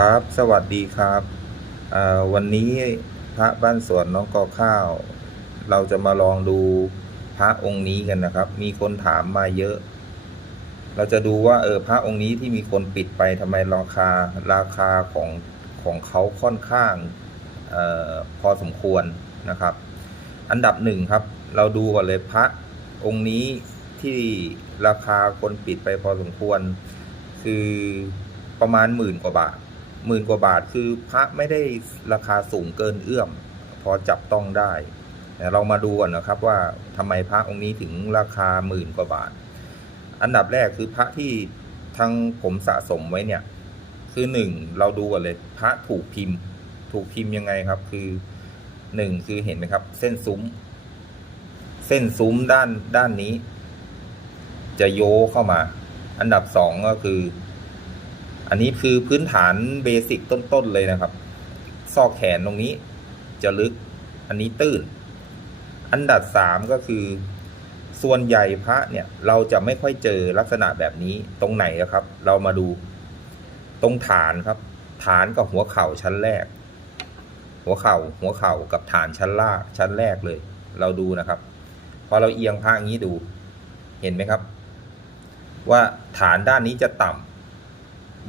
ครับ สวัสดีครับอ่าวันนี้พระบ้านสวนน้องกอข้าว เราจะมาลองดูพระองค์นี้กันนะครับ มีคนถามมาเยอะ เราจะดูว่าเออพระองค์นี้ที่มีคนปิดไปทำไมราคาราคาของของเขาค่อนข้างอ่อพอสมควรนะครับ อันดับหนึ่งครับ เราดูก่อนเลยพระองค์นี้ที่ราคาคนปิดไปพอสมควร คือประมาณหมื่นกว่าบาท หมื่นกว่าบาทคือพระไม่ได้ราคาสูงเกินเอื้อม พอจับต้องได้เรามาดูก่อนนะครับว่าทำไมพระองค์นี้ถึงราคาหมื่นกว่าบาท อันดับแรกคือพระที่ทั้งผมสะสมไว้เนี่ย คือหนึ่งเราดูก่อนเลยพระถูกพิมพ์ ถูกพิมพ์ยังไงครับ คือหนึ่งคือเห็นไหมครับ เส้นซุ้ม เส้นซุ้มด้านด้านนี้ จะโยเข้ามา อันดับสองก็คือ อันนี้คือพื้นฐานเบสิกต้นๆเลยนะครับ ซอกแขนตรงนี้จะลึก อันนี้ตื้น อันดับสามก็คือ ส่วนใหญ่พระเนี่ยเราจะไม่ค่อยเจอลักษณะแบบนี้ตรงไหนนะครับ เรามาดูตรงฐานครับ ฐานกับหัวเข่าชั้นแรก หัวเข่าหัวเข่ากับฐานชั้นล่างชั้นแรกเลย เราดูนะครับ พอเราเอียงพระอย่างนี้ดู เห็นไหมครับ ว่าฐานด้านนี้จะต่ำ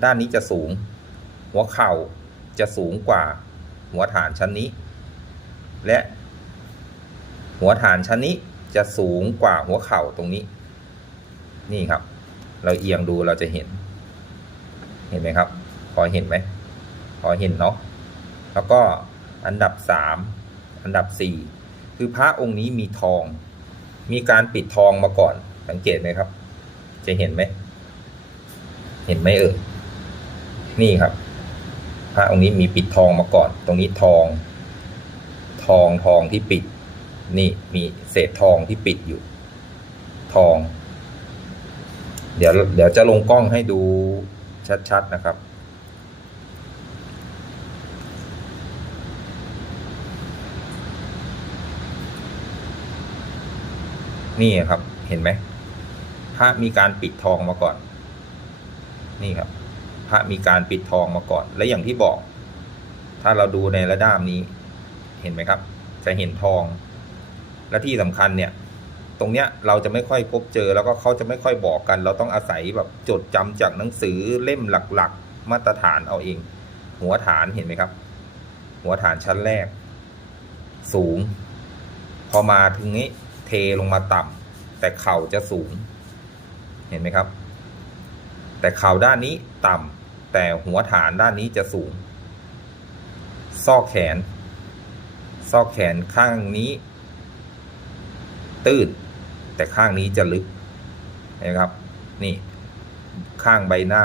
ด้านนี้จะสูง หัวเข่าจะสูงกว่าหัวฐานชั้นนี้ และหัวฐานชั้นนี้จะสูงกว่าหัวเข่าตรงนี้ นี่ครับ เราเอียงดูเราจะเห็น เห็นไหมครับ พอเห็นไหมพอเห็นเนาะแล้วก็อันดับสามอันดับสี่คือพระองค์นี้มีทอง มีการปิดทองมาก่อน สังเกตไหมครับ จะเห็นไหม เห็นไหมเอ่ย นี่ครับพระองค์นี้มีปิดทองมาก่อน ตรงนี้ทอง ทองทองที่ปิด นี่มีเศษทองที่ปิดอยู่ ทอง เดี๋ยวเดี๋ยวจะลงกล้องให้ดูชัดๆนะครับ นี่ครับเห็นไหมพระมีการปิดทองมาก่อน นี่ครับ ระมีการปิดทองมาก่อน และอย่างที่บอก ถ้าเราดูในระด้ามนี้ เห็นไหมครับ จะเห็นทอง และที่สำคัญเนี่ย ตรงเนี้ยเราจะไม่ค่อยพบเจอ แล้วก็เขาจะไม่ค่อยบอกกัน เราต้องอาศัยแบบจดจำจากหนังสือเล่มหลักๆ มาตรฐานเอาเอง หัวฐานเห็นไหมครับ หัวฐานชั้นแรก สูง พอมาถึงนี้เทลงมาต่ำแต่เข่าจะสูง เห็นไหมครับแต่เข่าด้านนี้ต่ำ แต่หัวฐานด้านนี้จะสูง ซอกแขน ซอกแขนข้างนี้ ตื้นแต่ข้างนี้จะลึกนไหมครับ นี่ ข้างใบหน้า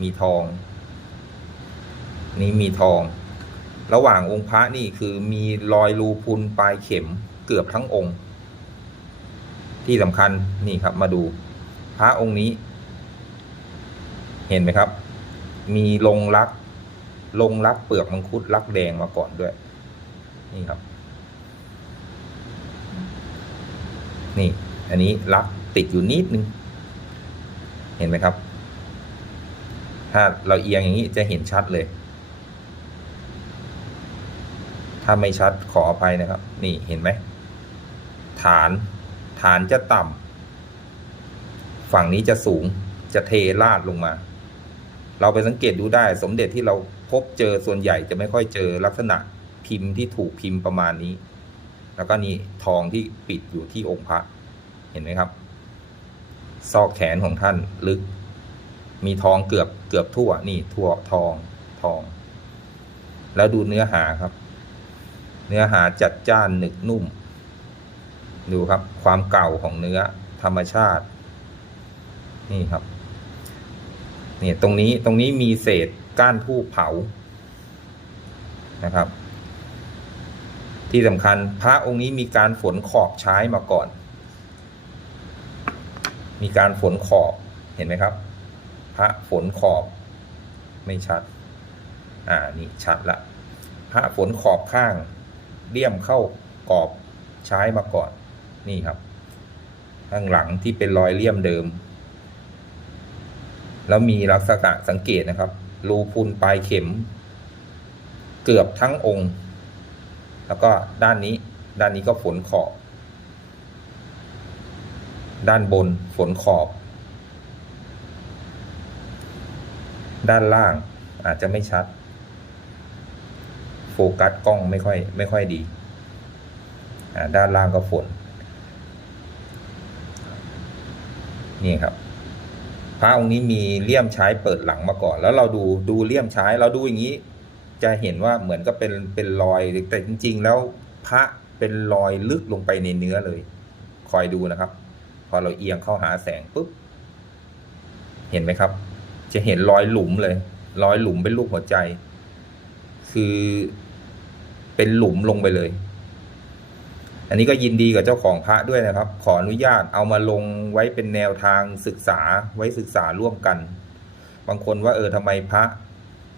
มีทอง นี่มีทอง ระหว่างองค์พระนี่คือมีรอยรูพุนปลายเข็มเกือบทั้งองค์ ที่สำคัญนี่ครับมาดู พระองค์นี้ เห็นไหมครับ มีลงรัก ลงรักเปลือกมังคุดรักแดงมาก่อนด้วย นี่ครับ นี่ อันนี้รักติดอยู่นิดนึง เห็นไหมครับ ถ้าเราเอียงอย่างนี้จะเห็นชัดเลย ถ้าไม่ชัดขออภัยนะครับ นี่เห็นไหม ฐานฐานจะต่ำฝั่งนี้จะสูงจะเทราดลงมา เราไปสังเกตดูได้สมเด็จที่เราพบเจอส่วนใหญ่จะไม่ค่อยเจอลักษณะพิมพ์ที่ถูกพิมพ์ประมาณนี้ แล้วก็นี่ทองที่ปิดอยู่ที่องค์พระเห็นไหมครับ ซอกแขนของท่านลึก มีทองเกือบเกือบทั่วนี่ทั่วทองทอง แล้วดูเนื้อหาครับ เนื้อหาจัดจ้านหนึกนุ่ม ดูครับ ความเก่าของเนื้อธรรมชาติ นี่ครับ เนี่ยตรงนี้ตรงนี้มีเศษก้านทูบเผานะครับ ที่สำคัญพระองค์นี้มีการฝนขอบใช้มาก่อน มีการฝนขอบเห็นไหมครับ พระฝนขอบไม่ชัด อ่านี่ชัดละพระฝนขอบข้างเลี่ยมเข้ากรอบใช้มาก่อนนี่ครับ ข้างหลังที่เป็นรอยเลี่ยมเดิม แล้วมีลักษณะสังเกตนะครับ รูพุนปลายเข็ม เกือบทั้งองค์ แล้วก็ด้านนี้ ด้านนี้ก็ฝนขอบ ด้านบนฝนขอบ ด้านล่างอาจจะไม่ชัด โฟกัสกล้องไม่ค่อยไม่ค่อยดี ด้านล่างก็ฝน นี่ครับ พระองค์นี้มีเลี่ยมใช้เปิดหลังมาก่อน แล้วเราดูดูเลี่ยมใช้เราดูอย่างนี้ จะเห็นว่าเหมือนกับเป็นเป็นรอยแต่จริง ๆ แล้วพระเป็นรอยลึกลงไปในเนื้อเลย คอยดูนะครับ พอเราเอียงเข้าหาแสงปุ๊บเห็นไหมครับ จะเห็นรอยหลุมเลย รอยหลุมเป็นรูปหัวใจ คือเป็นหลุมลงไปเลย อันนี้ก็ยินดีกับเจ้าของพระด้วยนะครับ ขออนุญาตเอามาลงไว้เป็นแนวทางศึกษาไว้ศึกษาร่วมกัน บางคนว่าเออทำไมพระ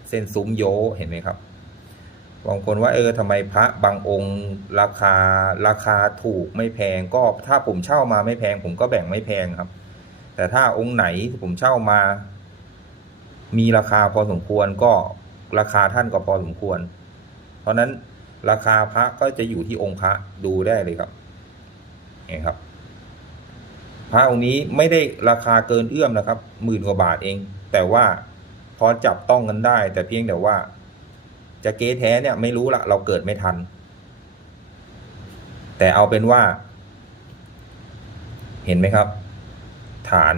เส้นซุ้มโยเห็นไหมครับ บางคนว่าเออทำไมพระบางองค์ราคาราคาถูกไม่แพงก็ถ้าผมเช่ามาไม่แพง ผมก็แบ่งไม่แพงครับ แต่ถ้าองค์ไหนที่ผมเช่ามา มีราคาพอสมควรก็ราคาท่านก็พอสมควร เพราะฉะนั้น ราคาพระก็จะอยู่ที่องค์พระดูได้เลยครับนี่ครับ พระองค์นี้ไม่ได้ราคาเกินเอื้อมนะครับหมื่นกว่าบาทเอง แต่ว่าพอจับต้องกันได้ แต่เพียงแต่ว่า จะเก๊แท้เนี่ยไม่รู้ละเราเกิดไม่ทัน แต่เอาเป็นว่า เห็นไหมครับ ฐาน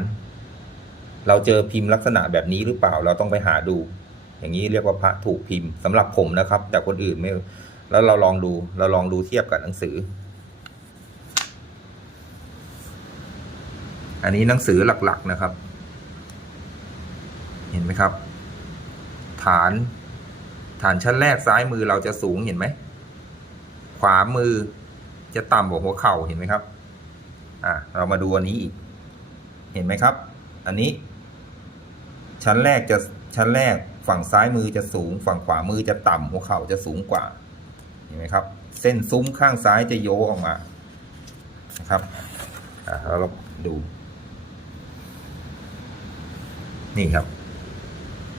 เราเจอพิมพ์ลักษณะแบบนี้หรือเปล่า เราต้องไปหาดู อย่างนี้เรียกว่าพระถูกพิมพ์สำหรับผมนะครับ แต่คนอื่นไม่ แล้วเราลองดูเราลองดูเทียบกับหนังสือ อันนี้หนังสือหลักๆนะครับ เห็นไหมครับ ฐาน ฐานชั้นแรกซ้ายมือเราจะสูงเห็นไหม ขวามือจะต่ำกว่าหัวเข่าเห็นไหมครับ อะเรามาดูอันนี้อีก เห็นไหมครับ อันนี้ ชั้นแรกจะชั้นแรกฝั่งซ้ายมือจะสูง ฝั่งขวามือจะต่ำหัวเข่าจะสูงกว่า เห็นไหมครับ เส้นซุ้มข้างซ้ายจะโยกออกมานะครับอะเราดู นี่ครับ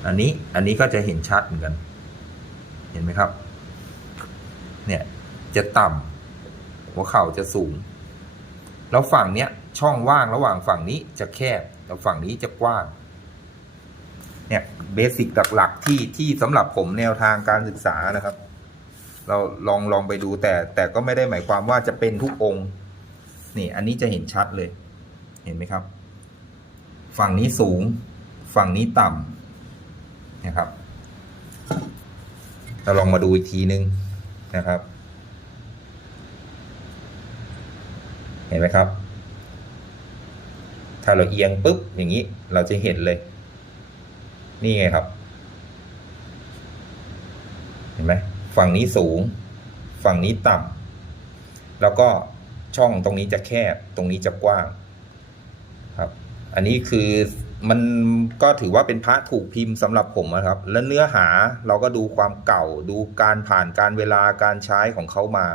อันนี้อันนี้ก็จะเห็นชัดเหมือนกัน เห็นไหมครับ เนี่ยจะต่ำหัวเข่าจะสูง แล้วฝั่งเนี้ยช่องว่างระหว่างฝั่งนี้จะแคบแล้วฝั่งนี้จะกว้างเนี่ยเบสิกหลักๆที่ที่สำหรับผมแนวทางการศึกษานะครับ เราลองลองไปดูแต่แต่ก็ไม่ได้หมายความว่าจะเป็นทุกองค์ นี่อันนี้จะเห็นชัดเลย เห็นไหมครับ ฝั่งนี้สูง ฝั่งนี้ต่ำนะครับเราลองมาดูอีกทีนึงนะครับ เห็นไหมครับ ถ้าเราเอียงปุ๊บอย่างนี้เราจะเห็นเลย นี่ไงครับ เห็นไหม ฝั่งนี้สูง ฝั่งนี้ต่ำแล้วก็ช่องตรงนี้จะแคบ ตรงนี้จะกว้าง ครับ อันนี้คือมันก็ถือว่าเป็นพระถูกพิมพ์สำหรับผมนะครับ และเนื้อหาเราก็ดูความเก่าดูการผ่านการเวลาการใช้ของเขามา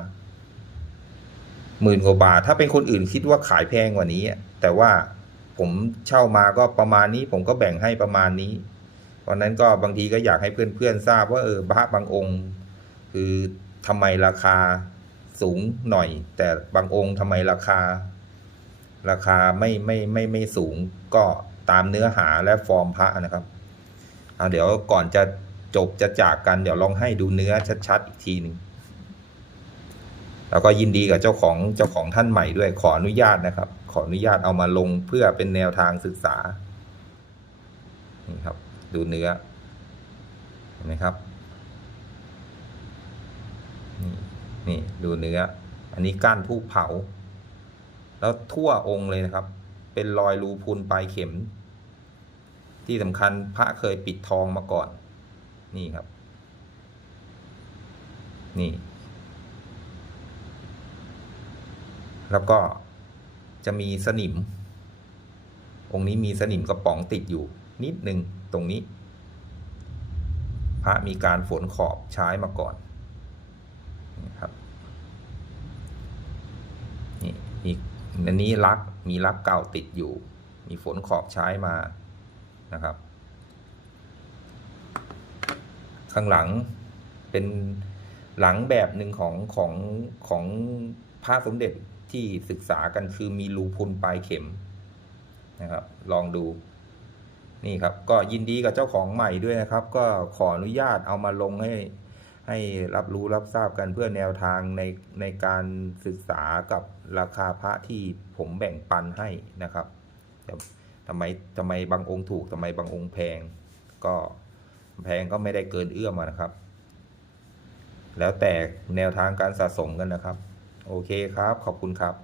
หมื่นกว่าบาท ถ้าเป็นคนอื่นคิดว่าขายแพงกว่านี้ แต่ว่าผมเช่ามาก็ประมาณนี้ ผมก็แบ่งให้ประมาณนี้ เพราะฉะนั้นก็บางทีก็อยากให้เพื่อนๆทราบว่าเออพระบางองค์ คือทำไมราคาสูงหน่อย แต่บางองค์ทำไมราคา ราคาไม่ไม่ไม่ไม่สูงก็ตามเนื้อหาและฟอร์มพระนะครับเอาเดี๋ยวก่อนจะจบจะจากกันเดี๋ยวลองให้ดูเนื้อชัดๆอีกทีหนึ่งแล้วก็ยินดีกับเจ้าของเจ้าของท่านใหม่ด้วยขออนุญาตนะครับ ขออนุญาตเอามาลงเพื่อเป็นแนวทางศึกษานี่ครับ ดูเนื้อเห็นไหมครับ นี่ดูเนื้อ อันนี้ก้านทูบเผา แล้วทั่วองค์เลยนะครับ เป็นรอยรูพุนปลายเข็ม ที่สำคัญพระเคยปิดทองมาก่อน นี่ครับ นี่ แล้วก็จะมีสนิม องค์นี้มีสนิมกระป๋องติดอยู่ นิดหนึ่งตรงนี้ พระมีการฝนขอบใช้มาก่อน ครับนี่อีกอันนี้ลักมีลักเก่าติดอยู่ มีฝนขอบใช้มานะครับ ข้างหลังเป็นหลังแบบหนึ่งของของของพระสมเด็จที่ศึกษากันคือมีรูพุนปลายเข็มนะครับ ลองดูนี่ครับ ก็ยินดีกับเจ้าของใหม่ด้วยนะครับ ก็ขออนุญาตเอามาลงให้ ให้รับรู้รับทราบกันเพื่อแนวทางในในการศึกษากับราคาพระที่ผมแบ่งปันให้นะครับทำไมทำไมบางองค์ถูกทำไมบางองค์แพง ก็แพงก็ไม่ได้เกินเอื้อมนะครับ แล้วแต่แนวทางการสะสมกันนะครับ โอเคครับ ขอบคุณครับ